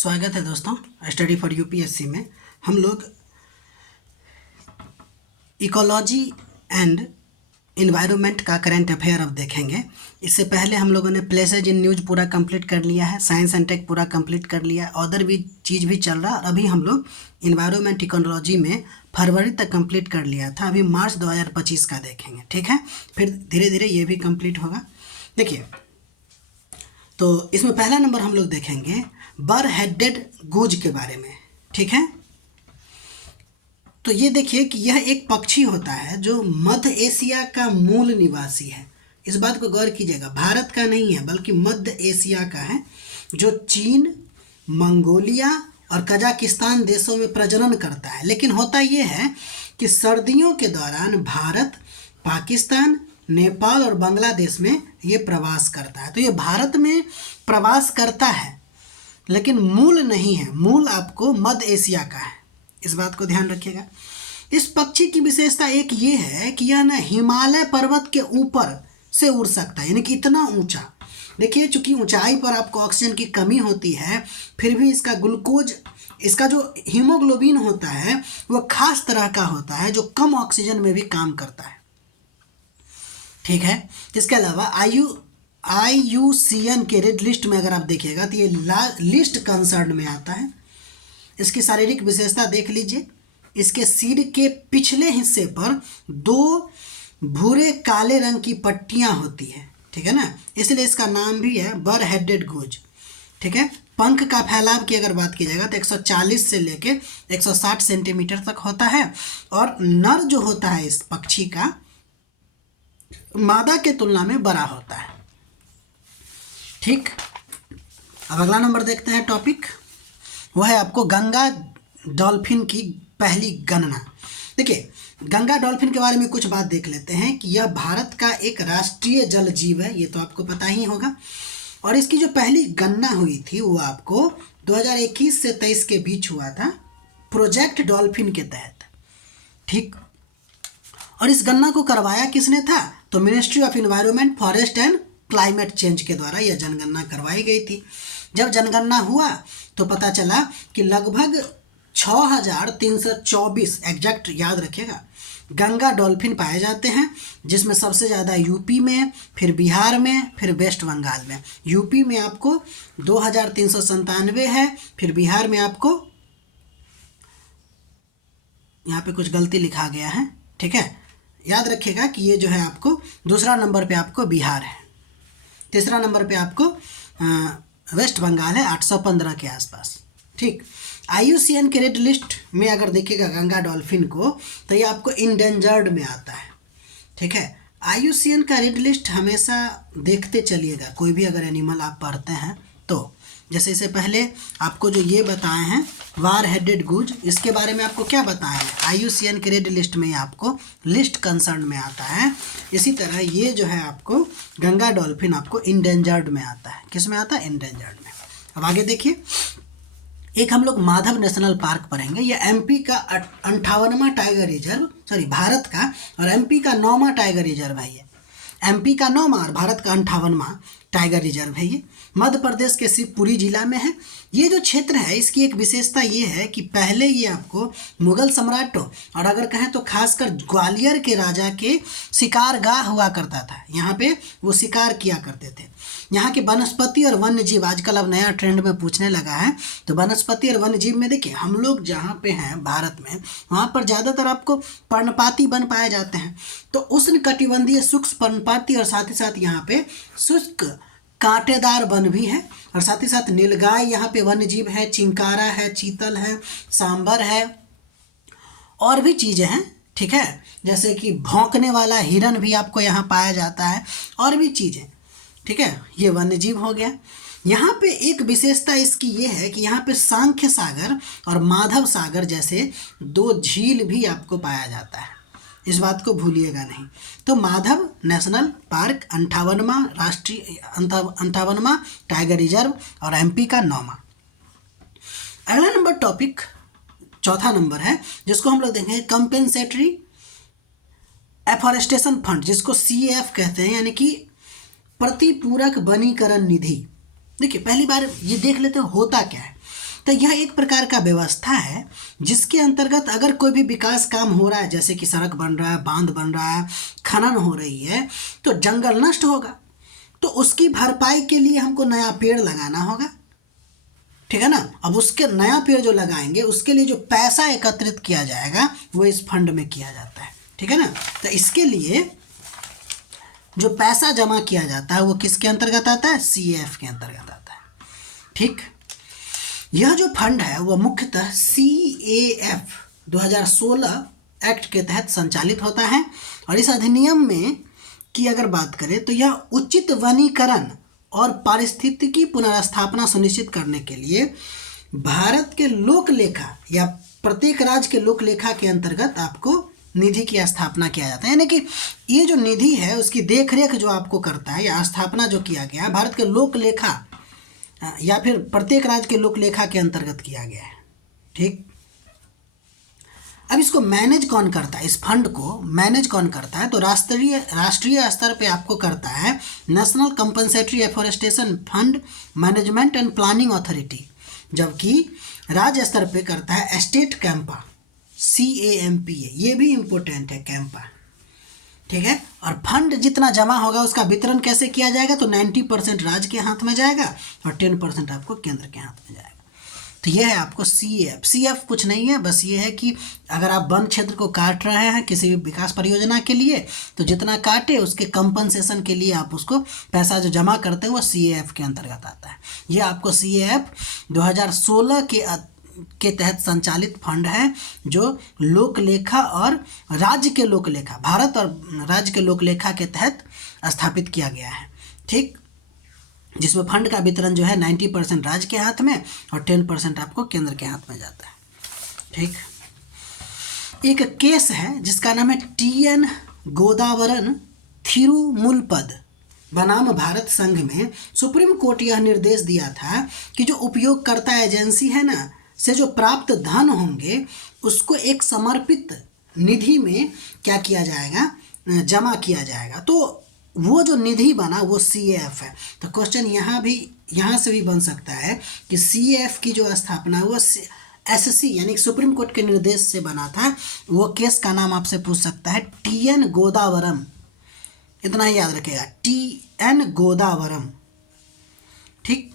स्वागत है दोस्तों स्टडी फॉर यूपीएससी में। हम लोग इकोलॉजी एंड इन्वायरमेंट का करंट अफेयर अब देखेंगे। इससे पहले हम लोगों ने प्लेसेज इन न्यूज़ पूरा कंप्लीट कर लिया है, साइंस एंड टेक पूरा कंप्लीट कर लिया है, अदर भी चीज़ भी चल रहा है। और अभी हम लोग इन्वायरमेंट इकोलॉजी में फरवरी तक कंप्लीट कर लिया था, अभी मार्च 2025 का देखेंगे, ठीक है। फिर धीरे धीरे ये भी कंप्लीट होगा। देखिए, तो इसमें पहला नंबर हम लोग देखेंगे बर हेडेड गूज के बारे में, ठीक है। तो ये देखिए कि यह एक पक्षी होता है जो मध्य एशिया का मूल निवासी है। इस बात को गौर कीजिएगा, भारत का नहीं है बल्कि मध्य एशिया का है, जो चीन, मंगोलिया और कजाकिस्तान देशों में प्रजनन करता है। लेकिन होता ये है कि सर्दियों के दौरान भारत, पाकिस्तान, नेपाल और बांग्लादेश में ये प्रवास करता है। तो ये भारत में प्रवास करता है लेकिन मूल नहीं है, मूल आपको मध्य एशिया का है, इस बात को ध्यान रखिएगा। इस पक्षी की विशेषता एक ये है कि यह ना हिमालय पर्वत के ऊपर से उड़ सकता है, यानी कि इतना ऊंचा। देखिए, चूंकि ऊंचाई पर आपको ऑक्सीजन की कमी होती है, फिर भी इसका ग्लूकोज, इसका जो हीमोग्लोबिन होता है वो खास तरह का होता है जो कम ऑक्सीजन में भी काम करता है, ठीक है। इसके अलावा IUCN के रेड लिस्ट में अगर आप देखिएगा तो ये लिस्ट कंसर्न में आता है। इसकी शारीरिक विशेषता देख लीजिए, इसके सिर के पिछले हिस्से पर 2 भूरे काले रंग की पट्टियां होती हैं, ठीक है ना, इसलिए इसका नाम भी है बर हेडेड गूज, ठीक है। पंख का फैलाव की अगर बात की जाएगा तो 140 से लेके 160 सेंटीमीटर तक होता है, और नर जो होता है इस पक्षी का मादा के तुलना में बड़ा होता है, ठीक। अब अगला नंबर देखते हैं टॉपिक, वह है आपको गंगा डॉल्फिन की पहली गणना। देखिए, गंगा डॉल्फिन के बारे में कुछ बात देख लेते हैं कि यह भारत का एक राष्ट्रीय जल जीव है, ये तो आपको पता ही होगा। और इसकी जो पहली गणना हुई थी वो आपको 2021 से 23 के बीच हुआ था, प्रोजेक्ट डॉल्फिन के तहत, ठीक। और इस गणना को करवाया किसने था? तो ministry of environment, forest and climate change के द्वारा यह जनगणना करवाई गई थी। जब जनगणना हुआ तो पता चला कि लगभग 6324, एग्जैक्ट याद रखिएगा, गंगा डॉल्फिन पाए जाते हैं, जिसमें सबसे ज़्यादा यूपी में, फिर बिहार में, फिर वेस्ट बंगाल में। यूपी में आपको 2397 है, फिर बिहार में आपको, यहाँ पे कुछ गलती लिखा गया है, ठीक है, याद रखिएगा कि ये जो है आपको दूसरा नंबर पे आपको बिहार है, तीसरा नंबर पे आपको वेस्ट बंगाल है 815 के आसपास, ठीक। IUCN के रेड लिस्ट में अगर देखिएगा गंगा डॉल्फिन को तो ये आपको इंडेंजर्ड में आता है, ठीक है। IUCN का रेड लिस्ट हमेशा देखते चलिएगा, कोई भी अगर एनिमल आप पढ़ते हैं तो। जैसे इससे पहले आपको जो ये बताए हैं वार हेडेड गूज, इसके बारे में आपको क्या बताए हैं? IUCN के रेड लिस्ट में आपको लिस्ट कंसर्न में आता है। इसी तरह ये जो है आपको गंगा डॉल्फिन आपको इंडेंजर्ड में आता है। किस में आता है? इंडेंजर्ड में। अब आगे देखिए, एक हम लोग माधव नेशनल पार्क पढ़ेंगे। ये MP का 58वां टाइगर रिजर्व, सॉरी भारत का, और MP का 9वां टाइगर रिजर्व है ये। MP का 9वां और भारत का 58वां टाइगर रिजर्व है ये। मध्य प्रदेश के शिवपुरी जिला में है। ये जो क्षेत्र है इसकी एक विशेषता ये है कि पहले ये आपको मुगल सम्राटों और अगर कहें तो खासकर ग्वालियर के राजा के शिकारगाह हुआ करता था। यहाँ पे वो शिकार किया करते थे। यहाँ के वनस्पति और वन्य जीव, आजकल अब नया ट्रेंड में पूछने लगा है, तो वनस्पति और वन्य जीव में देखिए हम लोग जहाँ पे हैं भारत में, वहाँ पर ज़्यादातर आपको पर्णपाती वन पाए जाते हैं। तो उष्णकटिबंधीय शुष्क पर्णपाती और साथ ही साथ यहाँ पे शुष्क कांटेदार वन भी है, और साथ ही साथ नीलगाय यहाँ पे वन्य जीव है, चिंकारा है, चीतल है, सांबर है, और भी चीज़ें हैं, ठीक है। जैसे कि भौंकने वाला हिरन भी आपको यहाँ पाया जाता है, और भी चीज़ें, ठीक है। ये वन्य जीव हो गया। यहाँ पे एक विशेषता इसकी ये है कि यहाँ पे सांख्य सागर और माधव सागर जैसे 2 झील भी आपको पाया जाता है, इस बात को भूलिएगा नहीं। तो माधव नेशनल पार्क 58वां राष्ट्रीय 58वां टाइगर रिजर्व और MP का 9वां। अगला नंबर टॉपिक, चौथा नंबर है, जिसको हम लोग देखेंगे कंपेंसेटरी एफॉरेस्टेशन फंड, जिसको CAF कहते हैं, यानी कि प्रतिपूरक वनीकरण निधि। देखिए, पहली बार ये देख लेते हैं होता क्या है। तो यह एक प्रकार का व्यवस्था है जिसके अंतर्गत अगर कोई भी विकास काम हो रहा है, जैसे कि सड़क बन रहा है, बांध बन रहा है, खनन हो रही है, तो जंगल नष्ट होगा, तो उसकी भरपाई के लिए हमको नया पेड़ लगाना होगा, ठीक है ना। अब उसके नया पेड़ जो लगाएंगे उसके लिए जो पैसा एकत्रित किया जाएगा वो इस फंड में किया जाता है, ठीक है ना। तो इसके लिए जो पैसा जमा किया जाता है वो किसके अंतर्गत आता है, CAF के अंतर्गत आता है, ठीक। यह जो फंड है वह मुख्यतः CAF 2016 एक्ट के तहत संचालित होता है और इस अधिनियम में की अगर बात करें तो यह उचित वनीकरण और पारिस्थितिकी पुनर्स्थापना सुनिश्चित करने के लिए भारत के लोक लेखा या प्रत्येक राज्य के लोक लेखा के अंतर्गत आपको निधि की स्थापना किया जाता है। यानी कि ये जो निधि है उसकी देखरेख जो आपको करता है या स्थापना जो किया गया है भारत के लोक लेखा या फिर प्रत्येक राज्य के लोक लेखा के अंतर्गत किया गया है, ठीक। अब इसको मैनेज कौन करता है, इस फंड को मैनेज कौन करता है, तो राष्ट्रीय स्तर पे आपको करता है national compensatory afforestation fund management and planning authority, जबकि राज्य स्तर पे करता है स्टेट कैंपा, CAMPA, ये भी इम्पोर्टेंट है कैंपा, ठीक है। और फंड जितना जमा होगा उसका वितरण कैसे किया जाएगा, तो 90% राज्य के हाथ में जाएगा और 10% आपको केंद्र के हाथ में जाएगा। तो ये है आपको CAF कुछ नहीं है, बस ये है कि अगर आप वन क्षेत्र को काट रहे हैं किसी भी विकास परियोजना के लिए तो जितना काटे उसके कंपनसेशन के लिए आप उसको पैसा जो जमा करते हैं वो CAF के अंतर्गत आता है। ये आपको CAF 2016 के तहत संचालित फंड है जो लोक लेखा और राज्य के लोक लेखा, भारत और राज्य के लोक लेखा के तहत स्थापित किया गया है, ठीक, जिसमें फंड का वितरण जो है 90% राज्य के हाथ में और 10% आपको केंद्र के हाथ में जाता है, ठीक। एक केस है जिसका नाम है TN गोदावरन थिरुमुलपद बनाम भारत संघ में सुप्रीम कोर्ट यह निर्देश दिया था कि जो उपयोगकर्ता एजेंसी है ना से जो प्राप्त धन होंगे उसको एक समर्पित निधि में क्या किया जाएगा, जमा किया जाएगा। तो वो जो निधि बना वो CAF है। तो क्वेश्चन यहाँ से भी बन सकता है कि CAF की जो स्थापना वो SC यानी सुप्रीम कोर्ट के निर्देश से बना था। वो केस का नाम आपसे पूछ सकता है TN गोदावरम, इतना ही याद रखेगा, TN गोदावरम, ठीक।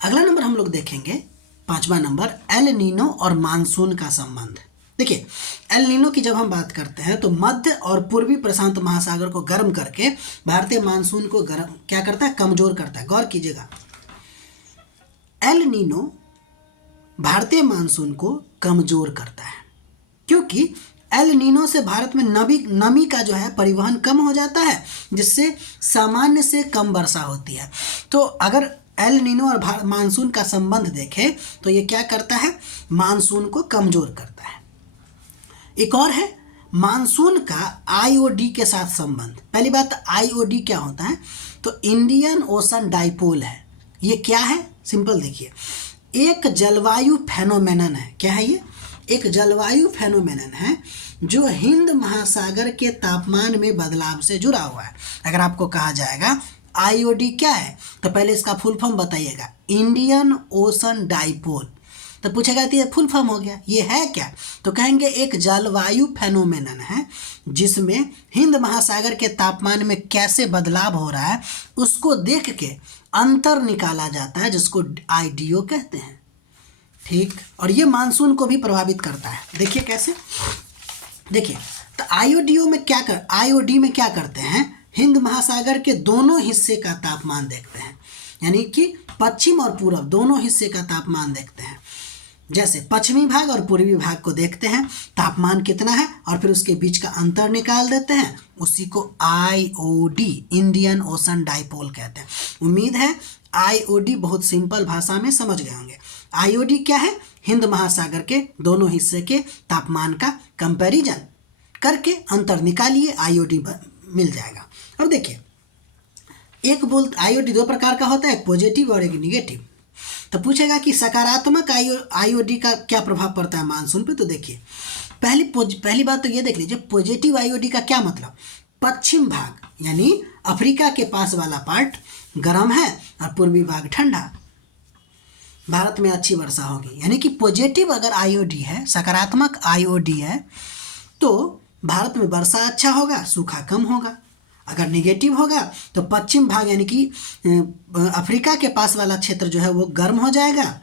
अगला नंबर हम लोग देखेंगे 5वां नंबर, एल नीनो और मानसून का संबंध। देखिए एल नीनो की जब हम बात करते हैं तो मध्य और पूर्वी प्रशांत महासागर को गर्म करके भारतीय मानसून को गर्म क्या करता है, कमजोर करता है। गौर कीजिएगा, एल नीनो भारतीय मानसून को कमजोर करता है क्योंकि एल नीनो से भारत में नमी का जो है परिवहन कम हो जाता है जिससे सामान्य से कम वर्षा होती है। तो अगर एल नीनो और मानसून का संबंध देखें तो ये क्या करता है, मानसून को कमजोर करता है। एक और है मानसून का IOD के साथ संबंध। पहली बात IOD क्या होता है, तो इंडियन ओशन डाइपोल है। ये क्या है, सिंपल देखिए, एक जलवायु फेनोमेनन है। क्या है ये, एक जलवायु फेनोमेनन है जो हिंद महासागर के तापमान में बदलाव से जुड़ा हुआ है। अगर आपको कहा जाएगा IOD क्या है तो पहले इसका फुल फॉर्म बताइएगा, इंडियन ओशन डाइपोल। तो पूछेगा तो ये फुल फॉर्म हो गया, ये है क्या, तो कहेंगे एक जलवायु फेनोमेनन है जिसमें हिंद महासागर के तापमान में कैसे बदलाव हो रहा है उसको देख के अंतर निकाला जाता है जिसको IDO कहते हैं, ठीक। और ये मानसून को भी प्रभावित करता है। देखिए कैसे, देखिए तो IOD में क्या करते हैं, हिंद महासागर के दोनों हिस्से का तापमान देखते हैं, यानी कि पश्चिम और पूर्व दोनों हिस्से का तापमान देखते हैं। जैसे पश्चिमी भाग और पूर्वी भाग को देखते हैं तापमान कितना है और फिर उसके बीच का अंतर निकाल देते हैं, उसी को IOD इंडियन ओशन डाइपोल कहते हैं। उम्मीद है IOD बहुत सिंपल भाषा में समझ गए होंगे। IOD क्या है, हिंद महासागर के दोनों हिस्से के तापमान का कंपैरिजन करके अंतर निकालिए, IOD मिल जाएगा। अब देखिए IOD दो प्रकार का होता है, एक पॉजिटिव और एक निगेटिव। तो पूछेगा कि सकारात्मक IOD का क्या प्रभाव पड़ता है मानसून पे, तो देखिए पहली बात तो ये देख लीजिए, पॉजिटिव IOD का क्या मतलब, पश्चिम भाग यानी अफ्रीका के पास वाला पार्ट गर्म है और पूर्वी भाग ठंडा। भारत में अच्छी वर्षा होगी, यानी कि पॉजिटिव अगर आईओडी है, सकारात्मक आईओडी है, तो भारत में वर्षा अच्छा होगा, सूखा कम होगा। अगर निगेटिव होगा तो पश्चिम भाग यानी कि अफ्रीका के पास वाला क्षेत्र जो है वो गर्म हो जाएगा,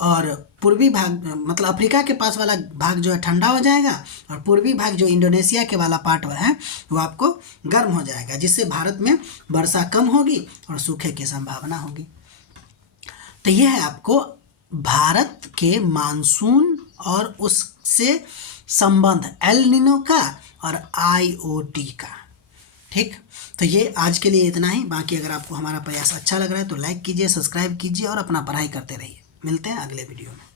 और पूर्वी भाग मतलब अफ्रीका के पास वाला भाग जो है ठंडा हो जाएगा, और पूर्वी भाग जो इंडोनेशिया के वाला पार्ट है वो आपको गर्म हो जाएगा, जिससे भारत में वर्षा कम होगी और सूखे की संभावना होगी। तो यह है आपको भारत के मानसून और उससे संबंध एल नीनो का और आईओडी का। ठीक, तो ये आज के लिए इतना ही। बाकी अगर आपको हमारा प्रयास अच्छा लग रहा है तो लाइक कीजिए, सब्सक्राइब कीजिए और अपना पढ़ाई करते रहिए। मिलते हैं अगले वीडियो में।